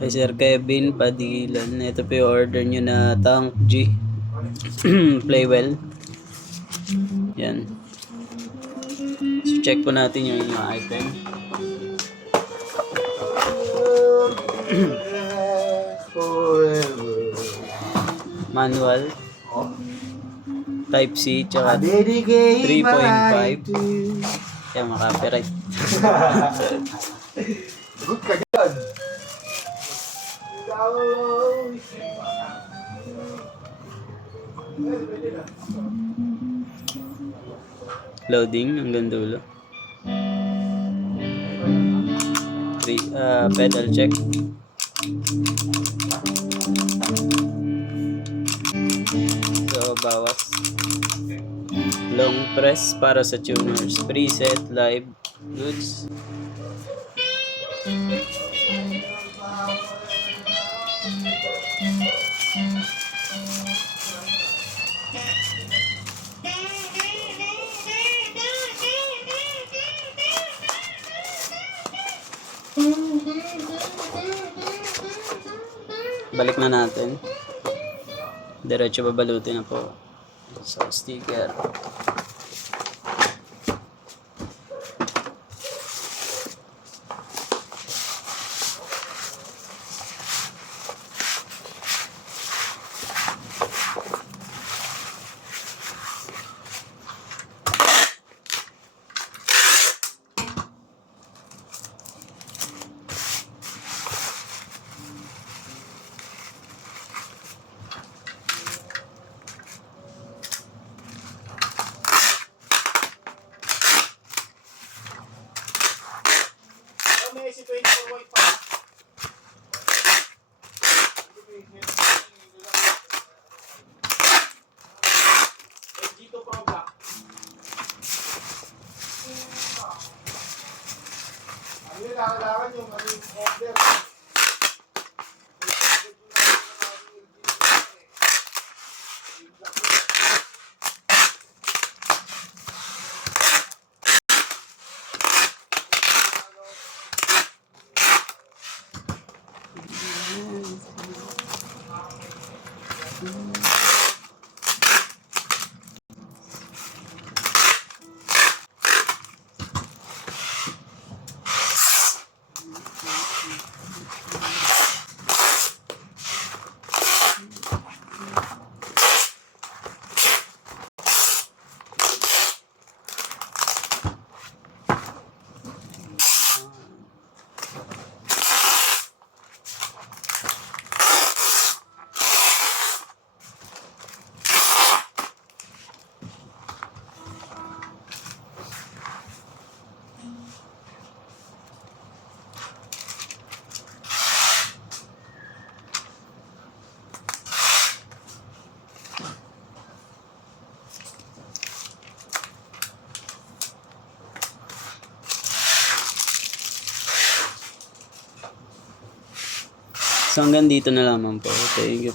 Kay Sir Kevin Padilan. Ito po yung order nyo na Tank G. Playwell. Yan. So check po natin yung item. Manual. Type C. Tsaka 3.5. Kaya makapiright. Good ka dyan. Loading hanggang dulo. Pedal check. So, bawas. Long press para sa tuners. Preset, live, goods. Balik na natin. Diretso babalutin na po sa sticker. May si 24 white pa. Dito pa ang black. Ano yung nakalakan yung order? So hanggang dito na lamang po. Thank you.